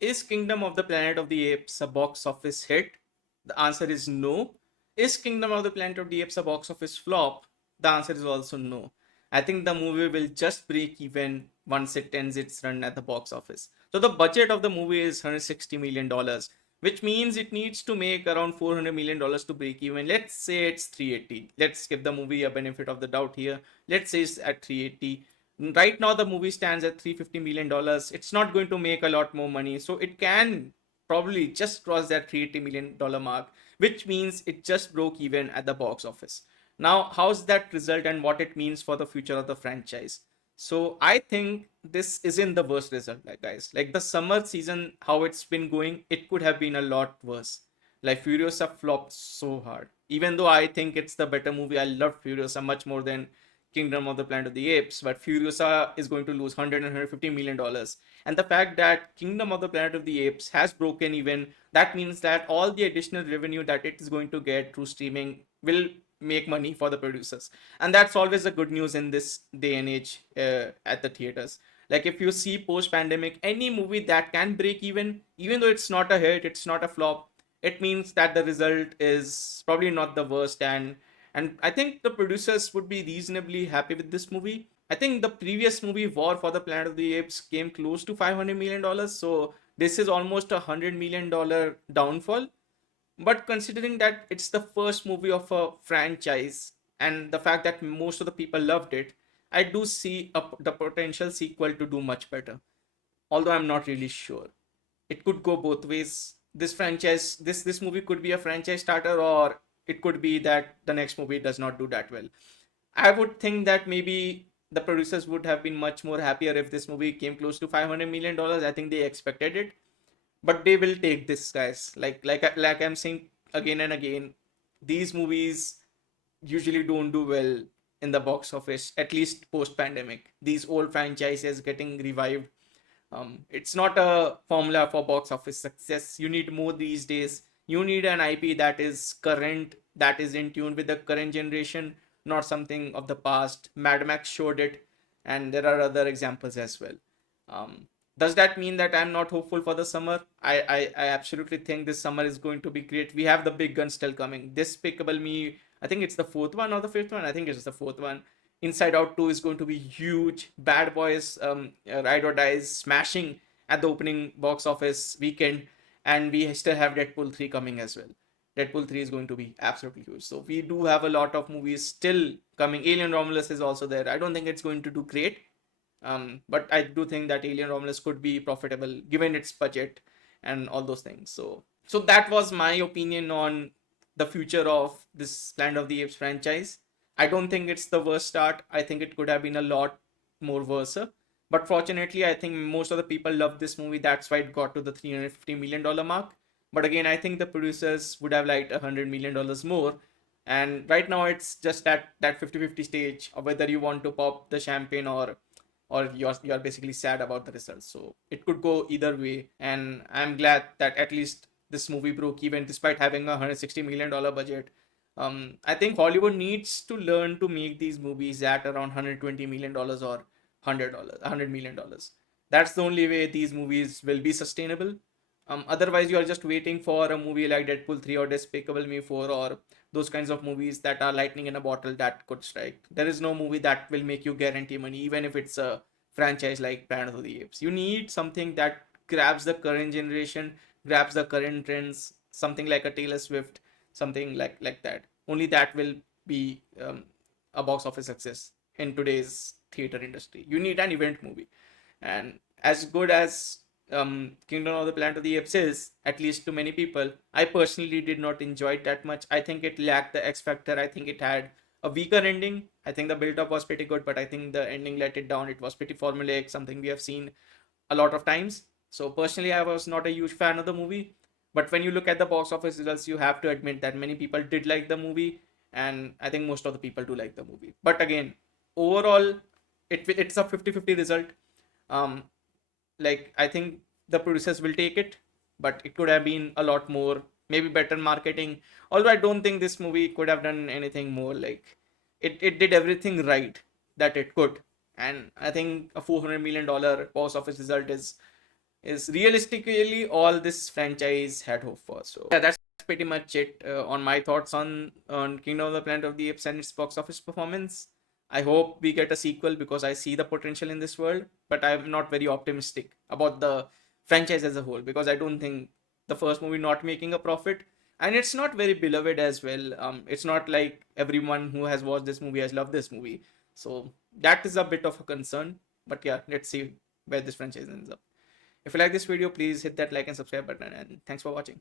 Is Kingdom of the Planet of the Apes a box office hit? The answer is no. Is Kingdom of the Planet of the Apes a box office flop? The answer is also no. I think the movie will just break even once it ends its run at the box office. So the budget of the movie is $160 million, which means it needs to make around $400 million to break even. Let's say it's 380. Let's give the movie a benefit of the doubt here. Let's say it's at 380. Right now the movie stands at $350 million. It's not going to make a lot more money, so it can probably just cross that $380 million mark, which means it just broke even at the box office. Now, how's that result and what it means for the future of the franchise? So I think this isn't the worst result, like guys. Like the summer season, how it's been going, it could have been a lot worse. Like Furiosa flopped so hard. Even though I think it's the better movie, I love Furiosa much more than Kingdom of the Planet of the Apes, but Furiosa is going to lose 100 and $150 million. And the fact that Kingdom of the Planet of the Apes has broken even, that means that all the additional revenue that it is going to get through streaming will make money for the producers. And that's always a good news in this day and age at the theaters. Like if you see post pandemic, any movie that can break even though it's not a hit, it's not a flop, it means that the result is probably not the worst. And I think the producers would be reasonably happy with this movie. I think the previous movie, War for the Planet of the Apes, came close to $500 million. So this is almost $100 million downfall. But considering that it's the first movie of a franchise and the fact that most of the people loved it, I do see the potential sequel to do much better. Although I'm not really sure. It could go both ways. This movie could be a franchise starter, or it could be that the next movie does not do that well. I would think that maybe the producers would have been much more happier if this movie came close to $500 million. I think they expected it, but they will take this, guys. Like I'm saying again and again, these movies usually don't do well in the box office, at least post pandemic. These old franchises getting revived, it's not a formula for box office success. You need more these days. You need an IP that is current, that is in tune with the current generation, not something of the past. Mad Max showed it, and there are other examples as well. Does that mean that I'm not hopeful for the summer? I absolutely think this summer is going to be great. We have the big guns still coming. Despicable Me, I think it's the fourth one or the fifth one. I think it's the fourth one. Inside Out 2 is going to be huge. Bad Boys, Ride or Die is smashing at the opening box office weekend. And we still have Deadpool 3 coming as well. Deadpool 3 is going to be absolutely huge. So we do have a lot of movies still coming. Alien Romulus is also there. I don't think it's going to do great. But I do think that Alien Romulus could be profitable given its budget and all those things. So that was my opinion on the future of this Planet of the Apes franchise. I don't think it's the worst start. I think it could have been a lot more worse. But fortunately, I think most of the people love this movie. That's why it got to the $350 million mark. But again, I think the producers would have liked $100 million more. And right now, it's just that 50-50 stage of whether you want to pop the champagne or you're basically sad about the results. So it could go either way. And I'm glad that at least this movie broke even despite having a $160 million budget. I think Hollywood needs to learn to make these movies at around $120 million or $100 million. That's the only way these movies will be sustainable. Otherwise, you are just waiting for a movie like Deadpool 3 or Despicable Me 4 or those kinds of movies that are lightning in a bottle that could strike. There is no movie that will make you guarantee money, even if it's a franchise like Planet of the Apes. You need something that grabs the current generation, grabs the current trends, something like a Taylor Swift, something like that. Only that will be a box office success in today's theater industry. You need an event movie, and as good as Kingdom of the Planet of the Apes is, at least to many people, I personally did not enjoy it that much. I think it lacked the X factor. I think it had a weaker ending. I think the build up was pretty good, but I think the ending let it down. It was pretty formulaic, something we have seen a lot of times. So personally, I was not a huge fan of the movie. But when you look at the box office results, you have to admit that many people did like the movie, and I think most of the people do like the movie. But again, overall, it's a 50-50 result. Um, like I think the producers will take it, but it could have been a lot more, maybe better marketing. Although I don't think this movie could have done anything more. Like it did everything right that it could, and I think a $400 million box office result is realistically all this franchise had hope for. So yeah, that's pretty much it on my thoughts on Kingdom of the Planet of the Apes and its box office performance. I hope we get a sequel because I see the potential in this world, but I'm not very optimistic about the franchise as a whole because I don't think the first movie not making a profit, and it's not very beloved as well. It's not like everyone who has watched this movie has loved this movie, so that is a bit of a concern. But yeah, let's see where this franchise ends up. If you like this video, please hit that like and subscribe button, and thanks for watching.